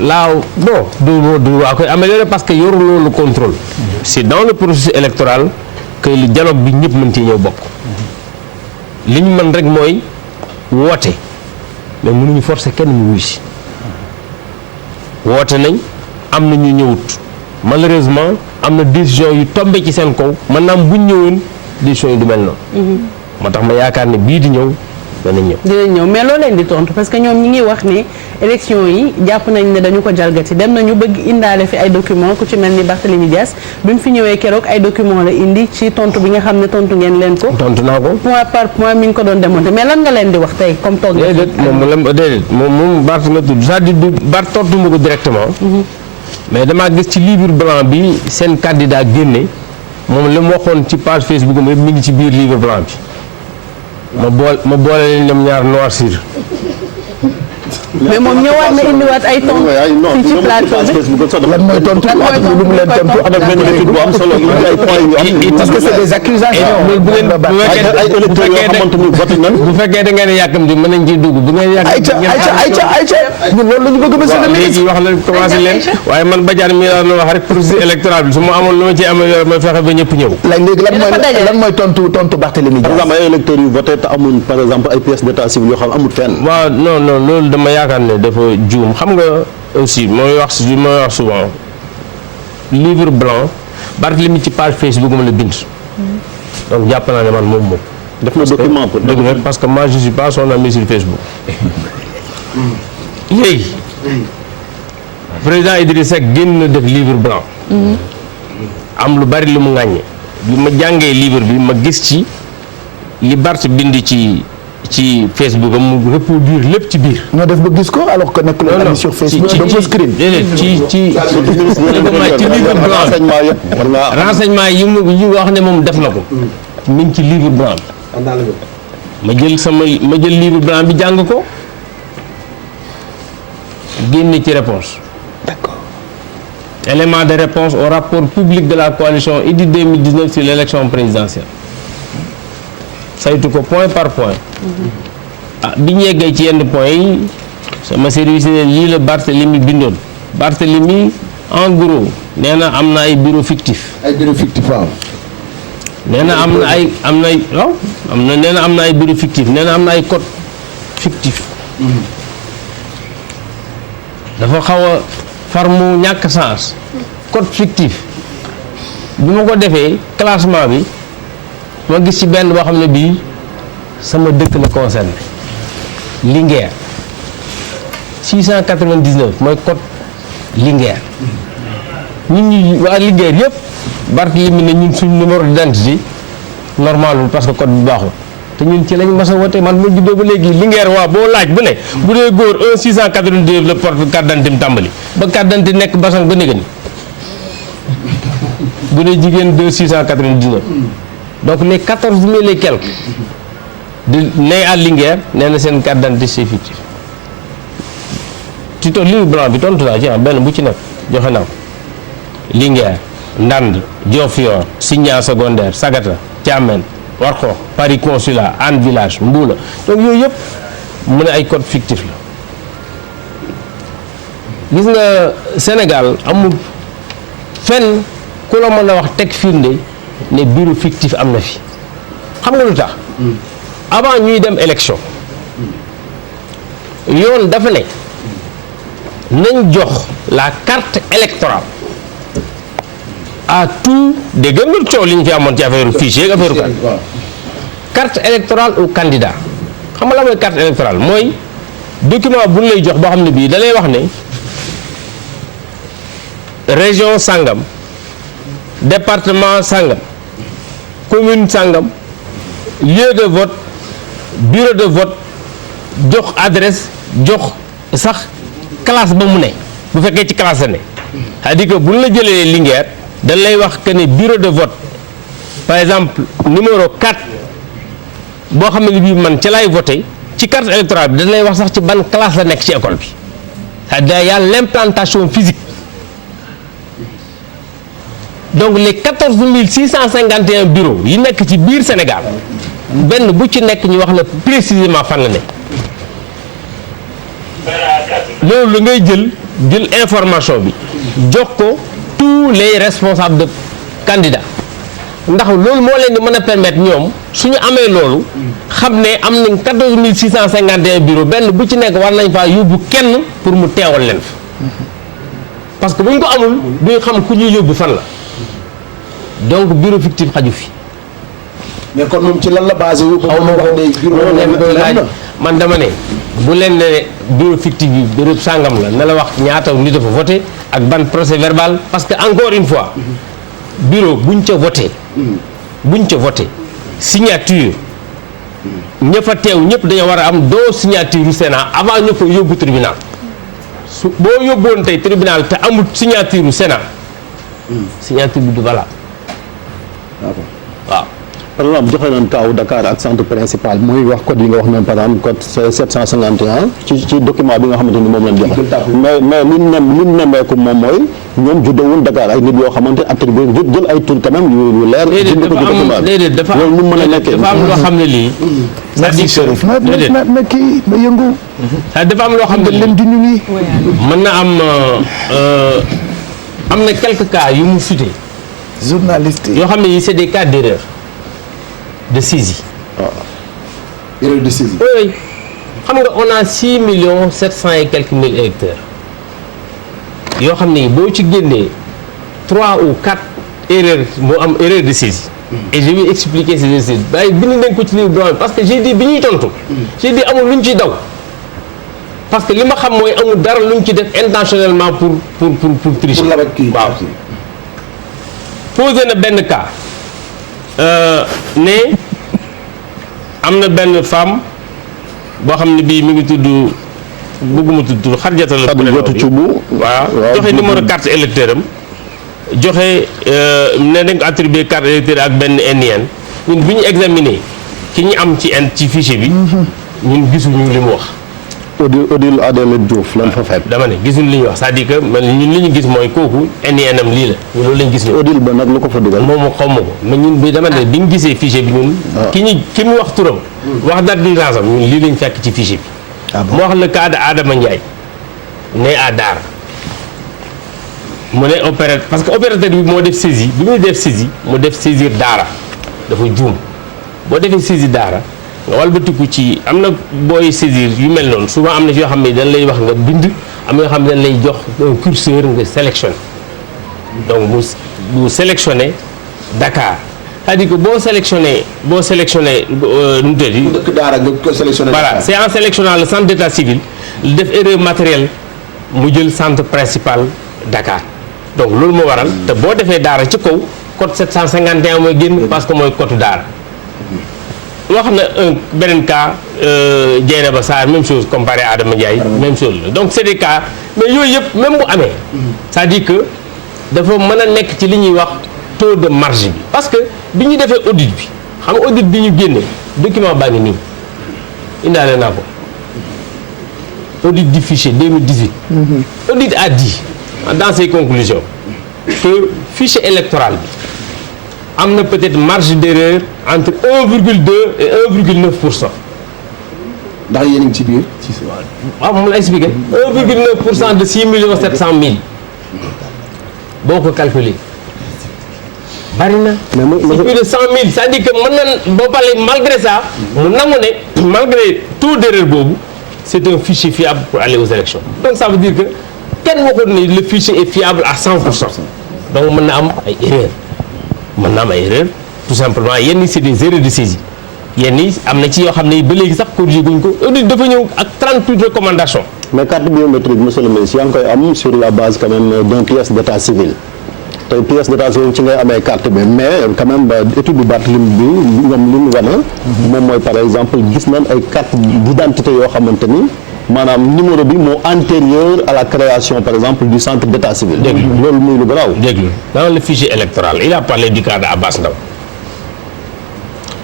Là, bon, du koy améliorer parce que yoruloo le contrôle. C'est dans le processus électoral que le dialogue bi ñëpp mën ci ñëw bokk. li ñu mën rek mooy woote mais mënuñu forcer kenn mu wuy si woote nañ am na ñu ñëwut malheureusement am na décision yu tombé ci seen kaw maanaam buñ ñëwoon décision yi du mel noonu. moo tax ma yaakaar ne bii di ñëw. dinañ ñëw mais loo leen di tontu parce que ñoom ñi ngi wax ni élection yi jàpp nañ ne dañu ko jalgati dem nañu bëgg indaale fi ay documents ku ci mel ni Barthélémy Dias bi mu fi ñëwee keroog ay documents la indi ci tontu bi nga xam ne tontu ngeen leen ko. tontu naa ko. point par point mi ngi ko doon démonter mais lan nga leen di wax tey comme toog na. moom Bart nga tudd c'est-à-dire du Bart tontu ma ko directement. mais damaa gis ci livre blanc bi seen candidat génne moom li mu waxoon ci page Facebook am mi ngi ci biir livre blanc bi. ma boole leen ñoom ñaar noircir. mais moom ñëwaat na indiwaat ay tontu ci plateau bi. lan mooy tontu lu mu leen tontu ak benn étude bu am solo ay points yu am parce que c'est des accusations. bu fekkee da ngeen a yàkkamti mën nañ ciy dugg bu ngeen yàkkamti. ayca ñun loolu la ñu bëgg monsieur le ministre. léegi wax leen commencé leen waaye man Badiane mi laa wax rek processus électoral bi su ma amoon lu ma ci amee ma fexe ba ñëpp ñëw. léegi lan mooy tontu Barthélémy Dias. par exemple ay électeurs yu voté te amuñ par exemple ay pièces d'état civil yoo xam amul fenn. waaw non loolu dama yaakaar ne dafa juum xam nga aussi mooy wax souvent livre blanc Barthélémy ci page Facebook ma la bind. donc jàpp naa ne man moom. def na document pour dëgg la parce que moi je suis pas son ami sur Facebook. léegi président Idrissa Seck génn na def livre blanc. am lu bari lu mu ŋàññe bi ma jàngee livre bi ma gis ci li Bart bind ci Facebook am mu reproduire lépp ci biir. ñoo def ba gis ko alors que nekkul ami sur Facebook. donc screen ci livre blanc renseignement yi wax ne moom def na ko. mi ngi ci livre blanc bi. ma jël livre blanc bi jàng ko génne ci réponse. D'accord. Élément de réponse au rapport public de la coalition IDI 2019 sur l'élection présidentielle. saytu ko point par point. bi ñu yeggee ci yenn point yi sama service ne lii la Barthélémy bindoon Barthélémy en gros nee na am na ay bureau fictif. ay bureau fictif waaw. nee na am na ay bureau fictif nee na am na ay code fictif. dafa xaw a far mu ñàkk sens. code fictif bi ma ko defee classement bi. ma gis ci benn boo xam ne bii sama dëkk la concerné Linguère 699 mooy code Linguère ñun ñi waa Linguère yëpp Barthélémy ne ñun suñ numéro d'identité normalul parce que code bi baaxul te ñun ci lañ mas a wote man ma juddoo ba léegi Linguère waa boo laaj bu ne bu dee góor 699 la porte carte d'identité tàmbali ba carte d'identité nekk basang ba néga ni bu dee jigéen 699 donc les 14 000 et quelques de nés à Linguère nee na seen carte d'identité c'est fictif ci livre blanc bi tontu naa ci benn bu ci nekk joxe naa ko Linguère Ndande Diofior Signa secondaire Sagata Thiamène Warxoox Paris Consulat Hann Village Mboula donc yooyu yëpp mu ne ay code fictif la gis nga Sénégal amul fenn ku la mën a wax teg firnde ne bureau fictif am na fi xam nga lu tax avant ñuy dem élection yoon dafa ne nañ jox la carte électorale à tout dégg nga coow li ñu fi amoon ci affaire fichier ak affaire carte électorale au candidat xam nga la mooy carte électorale mooy document bu ñu lay jox boo xam ne bii da lay wax ne région sangam département sangam commune sangam lieu de vote bureau de vote jox adresse jox sax classe ba mu ne bu fekkee ci classe la ne c'est-à-dire que bu ñu la jëlee Linguère dañ lay wax que ne bureau de vote par exemple numéro 4 boo xam ne bii man ci lay voté ci carte électorale bi dañ lay wax sax ci ban classe la nekk ci école bi c'est-à-dire y a l'implantation physique. donc les 14 651 bureaux yi nekk ci biir Sénégal benn bu ci nekk ñu wax la précisément fan la ne loolu la ngay jël jël information bi jox ko tous les responsables de candidats ndax loolu moo leen di mën a permettre ñoom suñu amee loolu xam ne am nañ 14 651 bureaux benn bu ci nekk war nañ faa yóbbu kenn pour mu teewal leen fa parce que bu ñu ko amul duñu xam ku ñuy yóbbu fan la donc bureau fictif xaju fi. mais kon moom ci lan la basé wu. xaw ma ko man dama ne bu leen ne bureau fictif bi béréb sàngam la na la wax ñaata nit dafa voté ak ban procès verbal parce que encore une fois bureau buñ ca voté signature ña fa teew ñëpp dañoo war a am doo signature u Sénat avant ñu ko yóbbu tribunal su boo yóbboon tey tribunal te amul signature u Sénat signature bi du valable waaw. par exemple joxe nañ kaaw Dakar ak centre principal muy wax code yi nga wax noonu par exemple code 751 ci document bi nga xamante ni moom lañ joxe mais li ñu nemmeeku moom mooy ñoom juddewul Dakar ay nit yoo xamante attribué jël ay tur quand même yu leer. déedéet dafa am loolu mën a nekkee dafa am loo xam ne lii. merci Chérif na kii na yëngu. dafa am loo xam ne leen di nuyu. mën na am na quelques cas yu mu cité. journaliste yi yoo xam ne yi c'est des cas d'erreur de saisie. erreur de saisie. oui xam nga on a 6 700 et quelques mille électeurs yoo xam ne boo ci génnee 3 ou 4 erreurs moo am erreur de saisie. et je vais expliquer ces erreurs de saisie waaye bind nañ ko ci livre blanc parce que j'ai dit bi ñuy tontu. j'ai dit amul lu ñu ciy daw. parce que li ma xam mooy amul dara lu ñu ci def intentionnellement pour tricher. waaw posé na benn cas ne am na benn femme boo xam ne bii mi ngi tudd bëgguma tudd Xarjata la. Xarjata Cubu waaw joxe numéro carte électeur am joxe ne dañ ko attribué carte électeur ak benn NIN ñun bi ñu examiner ki ñu am ci fichier bi ñun gisuñu li mu wax. Odile Adele Diouf lan fa fekk. dama ne gisuñu li ñu wax c'est-à-dire que man ñun li ñu gis mooy kooku NIN am lii la ñun loolu lañ gis ñu. Odile ba nag lu ko fa dugal. moom xaw ma ko mais ñun bi dama ne bi ñu gisee fichier bi ñun. ki mu wax turam. wax date de naissance am ñun lii lañ fekk ci fichier bi. moo wax le cas de Adama Ndiaye né à Daara mu ne opérateur parce que opérateur bi moo def saisie bi muy def saisie mu def saisir Daara dafa juum boo defee saisir Daara nga walbatiku ci am na booy saisir yu mel noonu souvent am na yoo xam ne dañ lay wax nga bind am na yoo xam ne dañ lay jox un curseur nga sélectionné donc mu sélectionné Dakar c'est-à-dire que boo sélectionné nu mu tëddi dëkk Daara nga ko sélectionné. voilà c'est en sélectionnant le centre d'état civil lu def erreur matérielle mu jël centre principal Dakar donc loolu moo waral te boo defee Daara ci kaw code 751 mooy génn parce que mooy code Daara loo xam ne beneen cas Dieynaba Sarr même chose comparé à Adama Ndiaye même chose la donc c'est des cas mais yooyu yëpp même bu amee c'est-à-dire que dafa mën a nekk ci li ñuy wax taux de marge bi parce que bi ñu defee audit bi xam nga audit bi ñu génne document baa ngi nii indaale naa ko audit du fichier 2018 audit a dit dans ses conclusions que fichier électoral bi am na peut-être marge d'erreur entre 1,2 et 1,9%. ndax yéen a ngi ci biir. waaw moom la expliqué 1,9% de 6 700 000 boo ko calculer bari na. c'est plus de 100 000 c'est-à-dire que mën na boo parlee malgré ça mu nangu ne malgré taux d'erreur boobu c'est un fichier fiable pour aller aux élections donc ça veut dire que kenn waxul ne le fichier est fiable à 100%. donc mën na am ay erreurs tout simplement yenn yi c'est des erreurs de saisie yenn yi am na ci yoo xam ne ba léegi sax corrigé guñ ko audit dafa ñëw ak 38 recommandations. mais carte biométrique monsieur le ministre yaa ngi koy am sur la base quand même d'une pièce d'état civil tey pièce d'état civil ci ngay amee carte bi mais quand même étude bu Barthélémy bi ñoom li mu wane moom mooy par exemple gis nañ ay carte d'identité yoo xamante ni maanaam numéro bi moo antérieur à la création par exemple du centre d'état civil. dégg loolu muy lu garaaw. dégg dans le fichier électoral il a parlé du cas de Abbas Ndao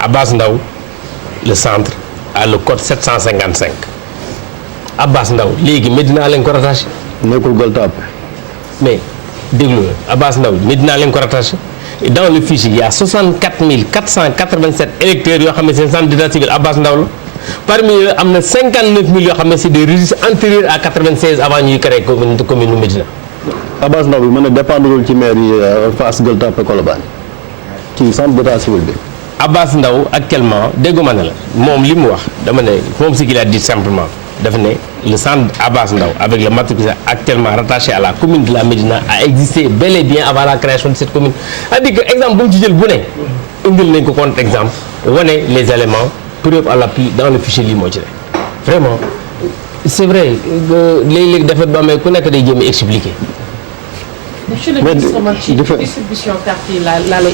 Abbas Ndao le centre a le code 755 Abbas Ndao léegi Médina lañ ko rattaché. nekkul Gueule Tapée. mais déglu la Abbas Ndao Médina lañ ko rattaché dans le fichier il y a 64 487 électeurs yoo xam ne seen centre d'état civil Abbas Ndao la parmi eux am na 59 000 yoo xam ne c'est des registres antérieurs à 96 avant ñuy créer commune nu Médina. Abass Ndao bi mën a dépendrul ci maire yi Fass Gueule Tapée Colobane ci centre d'état civil bi. Abass Ndao actuellement dégguma ne la moom li mu wax dama ne moom ce qu'il a dit simplement dafa ne le centre Abass Ndao avec le matricule actuellement rattaché à la commune de la Médina a existé bel et bien avant la création de cette commune. c'est-à-dire que exemple bu mu ci jël bu ne indil nañ ko contre exemple wane les éléments preuve à l'appui dans le fichier lii moo ci ne vraiment c'est vrai que léeg-léeg dafa ba amee ku nekk day jéem a expliquer. Monsieur le ministre, man ci distribution carte yi laa lay